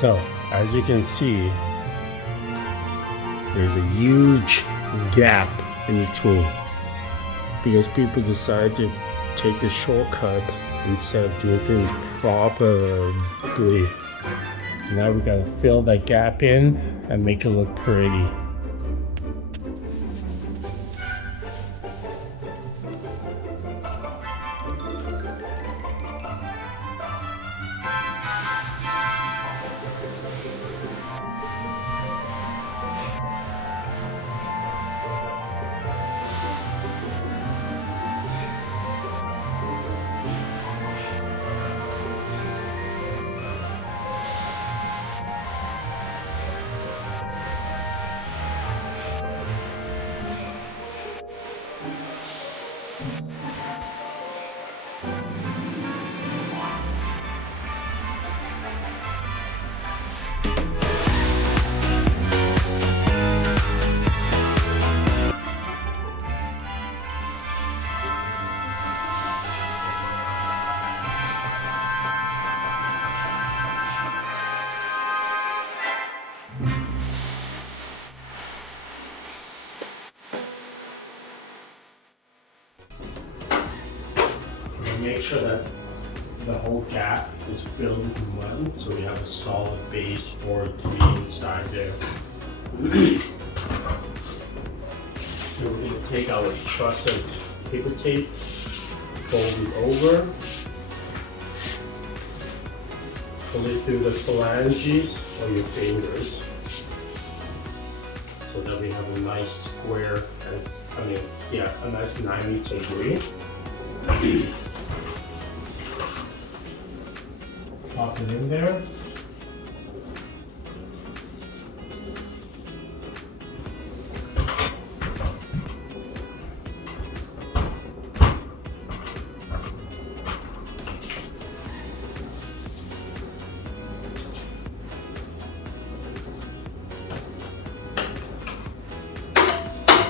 So as you can see, there's a huge gap in between because people decide to take the shortcut instead of doing things properly. Now we gotta fill that gap in and make it look pretty. Make sure that the whole gap is filled with mud so we have a solid base for it to be inside there. Then we're going to take our trusted paper tape, fold it over, pull it through the phalanges or your fingers so that we have a nice square, a nice 90 degree. Pop it in there.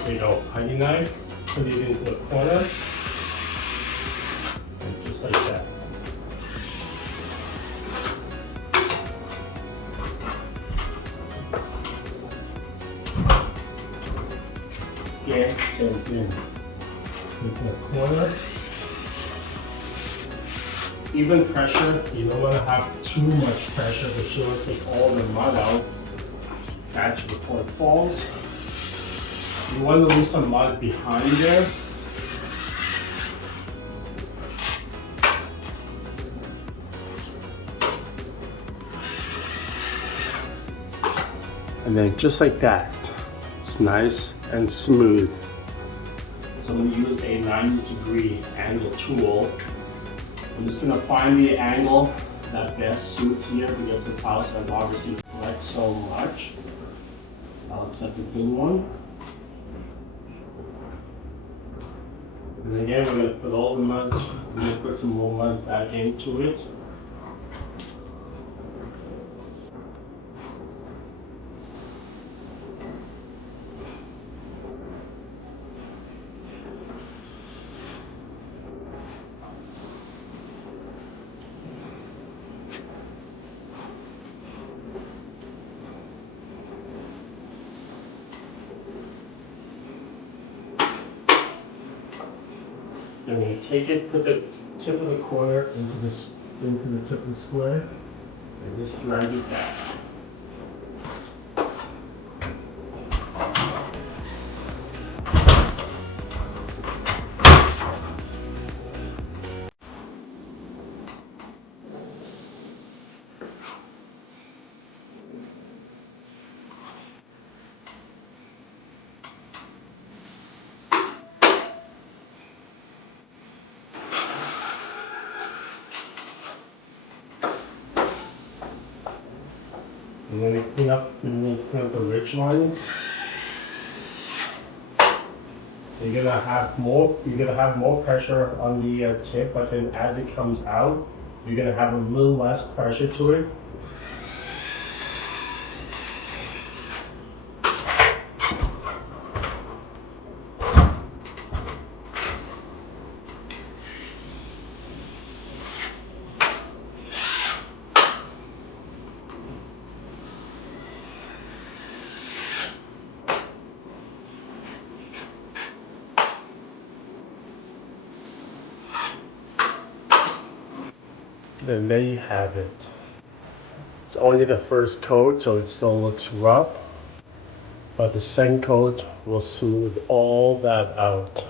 Take our putty knife, put it into the corner, and just like that. Again, same thing. Into the corner. Even pressure, you don't want to have too much pressure for sure to take all the mud out. Catch before it falls. You want to leave some mud behind there. And then just like that, it's nice and smooth. So I'm going to use a 90-degree angle tool. I'm just going to find the angle that best suits here because this house has obviously flexed so much. That looks like a good one. And again, we're going to put all the mud, we're going to put some more mud back into it. I'm going to take it, put the tip of the corner into the tip of the square, and just drag it back. And then we clean up the ridge lines. You're gonna have more pressure on the tip, but then as it comes out, you're gonna have a little less pressure to it. then there you have it. It's only the first coat, so it still looks rough, but the second coat will smooth all that out.